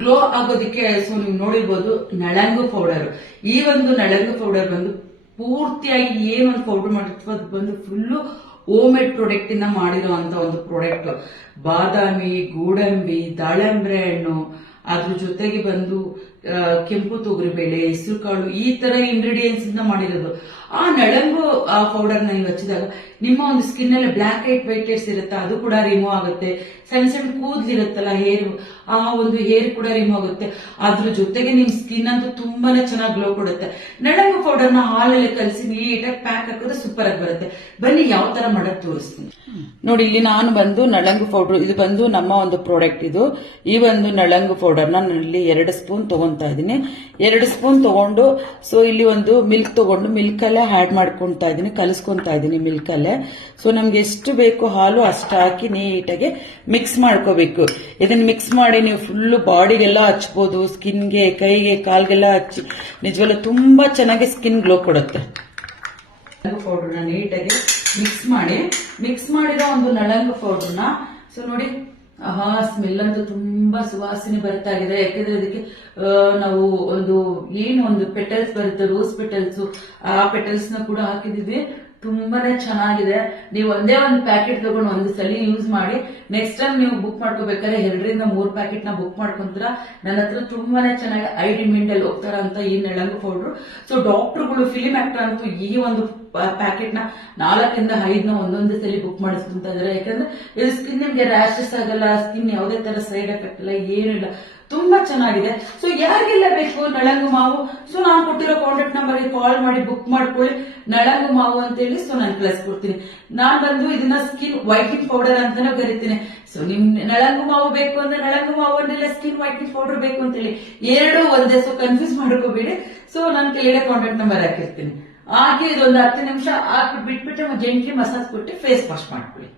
Glow ಆಗೋದಕ್ಕೆ so ನೀವು ನೋಡಿರ್ಬೋದು ನಳಂಗು ಪೌಡರ್. ಈ ಒಂದು ನಳಂಗು ಪೌಡರ್ ಬಂದು ಪೂರ್ತಿಯಾಗಿ ಏನೊಂದು ಪೌಡರ್ ಮಾಡಿರ್ತೀವೋ ಅದು ಬಂದು ಫುಲ್ಲು ಹೋಮ್ ಮೇಡ್ ಪ್ರಾಡಕ್ಟ್ ಇಂದ ಮಾಡಿರುವಂತ ಒಂದು ಪ್ರಾಡಕ್ಟ್. ಬಾದಾಮಿ, ಗೋಡಂಬಿ, ದಾಳಂಬ್ರೆ ಹಣ್ಣು, ಅದ್ರ ಜೊತೆಗೆ ಬಂದು ಕೆಂಪು ತೊಗರಿಬೇಳೆ, ಹೆಸರು ಕಾಳು, ಈ ತರ ಇಂಗ್ರೀಡಿಯೆಂಟ್ಸ್ ಇಂದ ಮಾಡಿರೋದು. ಆ ನಳಂಗು ಪೌಡರ್ ನ ನೀವು ಹಚ್ಚಿದಾಗ ನಿಮ್ಮ ಒಂದು ಸ್ಕಿನ್ ಅಲ್ಲಿ ಬ್ಲಾಕ್ ವೈಟ್ ಹೇರ್ಸ್ ಇರುತ್ತೆ, ಅದು ಕೂಡ ರಿಮೂವ್ ಆಗುತ್ತೆ. ಸಣ್ಣ ಸಣ್ಣ ಕೂದಲಿರುತ್ತಲ್ಲ ಹೇರ್, ಆ ಒಂದು ಹೇರ್ ಕೂಡ ರಿಮೂವ್ ಆಗುತ್ತೆ. ಅದ್ರ ಜೊತೆಗೆ ನಿಮ್ ಸ್ಕಿನ್ ಅಂತೂ ತುಂಬಾನೇ ಚೆನ್ನಾಗಿ ಗ್ಲೋ ಕೊಡುತ್ತೆ. ನಳಂಗು ಪೌಡರ್ ನ ಹಾಲಲ್ಲಿ ಕಲಸಿ ನೀಟಾಗಿ ಪ್ಯಾಕ್ ಹಾಕಿದ್ರೆ ಸೂಪರ್ ಆಗಿ ಬರುತ್ತೆ. ಬನ್ನಿ ಯಾವ ತರ ಮಾಡೋದು ತೋರಿಸ್ತೀನಿ ನೋಡಿ. ಇಲ್ಲಿ ನಾನು ಬಂದು ನಳಂಗು ಪೌಡರ್, ಇದು ಬಂದು ನಮ್ಮ ಒಂದು ಪ್ರಾಡಕ್ಟ್. ಇದು ಈ ಒಂದು ನಳಂಗು ಪೌಡರ್ ನ ಇಲ್ಲಿ 2 ಸ್ಪೂನ್ ತಗೊಂತಾ ಇದೀನಿ. 2 ಸ್ಪೂನ್ ತಗೊಂಡು ಸೊ ಇಲ್ಲಿ ಒಂದು ಮಿಲ್ಕ್ ತಗೊಂಡು ಮಿಲ್ಕ್ ಅಲ್ಲೇ ಆಡ್ ಮಾಡ್ಕೊಂತಾ ಇದೀನಿ, ಕಲಿಸ್ಕೊಂತಾ ಇದೀನಿ ಮಿಲ್ಕ್ ಅಲ್ಲೇ. ಸೊ ನಮ್ಗೆ ಎಷ್ಟು ಬೇಕು ಹಾಲು ಅಷ್ಟು ಹಾಕಿ ನೀಟಾಗಿ ಮಿಕ್ಸ್ ಮಾಡ್ಕೋಬೇಕು. ಇದನ್ನ ಮಿಕ್ಸ್ ಮಾಡಿ ನೀವು ಫುಲ್ ಬಾಡಿಗೆಲ್ಲ ಹಚ್ಬೋದು, ಸ್ಕಿನ್ಗೆ, ಕೈಗೆ, ಕಾಲ್ಗೆಲ್ಲ ಹಚ್ಚಿ ನಿಜವಲ್ಲೂ ತುಂಬಾ ಚೆನ್ನಾಗಿ ಸ್ಕಿನ್ ಗ್ಲೋ ಕೊಡುತ್ತೆ. ಪೌಡರ್ನ ನೀಟಾಗಿ ಮಿಕ್ಸ್ ಮಾಡಿರೋ ಒಂದು ನಳಂಗು ಪೌಡರ್ನ ಸೊ ನೋಡಿ, ಸ್ಮೆಲ್ ಅಂತೂ ತುಂಬಾ ಸುವಾಸನೆ ಬರ್ತಾ ಇದೆ. ಯಾಕಂದ್ರೆ ಅದಕ್ಕೆ ನಾವು ಒಂದು ಪೆಟಲ್ಸ್ ಬರುತ್ತೆ, ರೋಸ್ ಪೆಟಲ್ಸ್, ಆ ಪೆಟಲ್ಸ್ ನ ಕೂಡ ಹಾಕಿದೀವಿ. ತುಂಬಾನೇ ಚೆನ್ನಾಗಿದೆ. ನೀವು ಒಂದೇ ಒಂದು ಪ್ಯಾಕೆಟ್ ತಗೊಂಡು ಒಂದು ಸಲ ಯೂಸ್ ಮಾಡಿ, ನೆಕ್ಸ್ಟ್ ಟೈಮ್ ನೀವು ಬುಕ್ ಮಾಡ್ಕೋಬೇಕಾದ್ರೆ 2 ರಿಂದ 3 ಪ್ಯಾಕೆಟ್ ನ ಬುಕ್ ಮಾಡ್ಕೊಂತೀರಾ. ನನ್ನ ಹತ್ರ ತುಂಬಾನೇ ಚೆನ್ನಾಗಿ ಐ ಡಿಮೆಂಡ್ ಅಲ್ಲಿ ಹೋಗ್ತಾರ ಅಂತ ಈ ನಳಂಗು ಪೌಡರ್. ಸೊ ಡಾಕ್ಟರ್ಗಳು, ಫಿಲ್ಮ್ ಆಕ್ಟರ್ ಅಂತೂ ಈ ಒಂದು ಪ್ಯಾಕೆಟ್ ನ 4 ರಿಂದ 5 ಒಂದೊಂದೇ ಸಲ ಬುಕ್ ಮಾಡಿಸ್ಕೊಂತ ಇದಾರೆ. ಯಾಕಂದ್ರೆ ಇದು ಸ್ಕಿನ್ ನಿಮ್ಗೆ ರ್ಯಾಶಸ್ ಆಗಲ್ಲ, ಸ್ಕಿನ್ ಯಾವುದೇ ತರ ಸೈಡ್ ಎಫೆಕ್ಟ್ ಇಲ್ಲ, ಏನಿಲ್ಲ, ತುಂಬಾ ಚೆನ್ನಾಗಿದೆ. ಸೊ ಯಾರಿಗೆಲ್ಲ ಬೇಕು ನಳಂಗು ಮಾವು, ಸೊ ನಾನು ಕೊಟ್ಟಿರೋ ಕಾಂಟ್ಯಾಕ್ಟ್ ನಂಬರ್ಗೆ ಕಾಲ್ ಮಾಡಿ ಬುಕ್ ಮಾಡ್ಕೊಳ್ಳಿ. ನಳಂಗು ಮಾವು ಅಂತ ಹೇಳಿ ಸೊ ನಾನು ಕಳಿಸ್ಕೊಡ್ತೀನಿ. ನಾನ್ ಬಂದು ಇದನ್ನ ಸ್ಕಿನ್ ವೈಟ್ನಿಂಗ್ ಪೌಡರ್ ಅಂತಾನೆ ಕರಿತೀನಿ. ಸೊ ನಿಮ್ ನಳಂಗು ಮಾವು ಬೇಕು ಅಂದ್ರೆ ನಳಂಗು ಮಾವು ಅನ್ನೆಲ್ಲ, ಸ್ಕಿನ್ ವೈಟ್ನಿಂಗ್ ಪೌಡರ್ ಬೇಕು ಅಂತ ಹೇಳಿ, 2 ಒಂದೇ. ಸೊ ಕನ್ಫ್ಯೂಸ್ ಮಾಡ್ಕೋಬೇಡಿ. ಸೊ ನಾನು ಕೆಳಗಡೆ ಕಾಂಟ್ಯಾಕ್ಟ್ ನಂಬರ್ ಹಾಕಿರ್ತೀನಿ. ಹಾಕಿ ಇದೊಂದು 10 ನಿಮಿಷ ಹಾಕಿ ಬಿಟ್ಬಿಟ್ಟು ಜೆಂಟ್ಲಿ ಮಸಾಜ್ ಕೊಟ್ಟು ಫೇಸ್ ವಾಶ್ ಮಾಡ್ಕೊಳ್ಳಿ.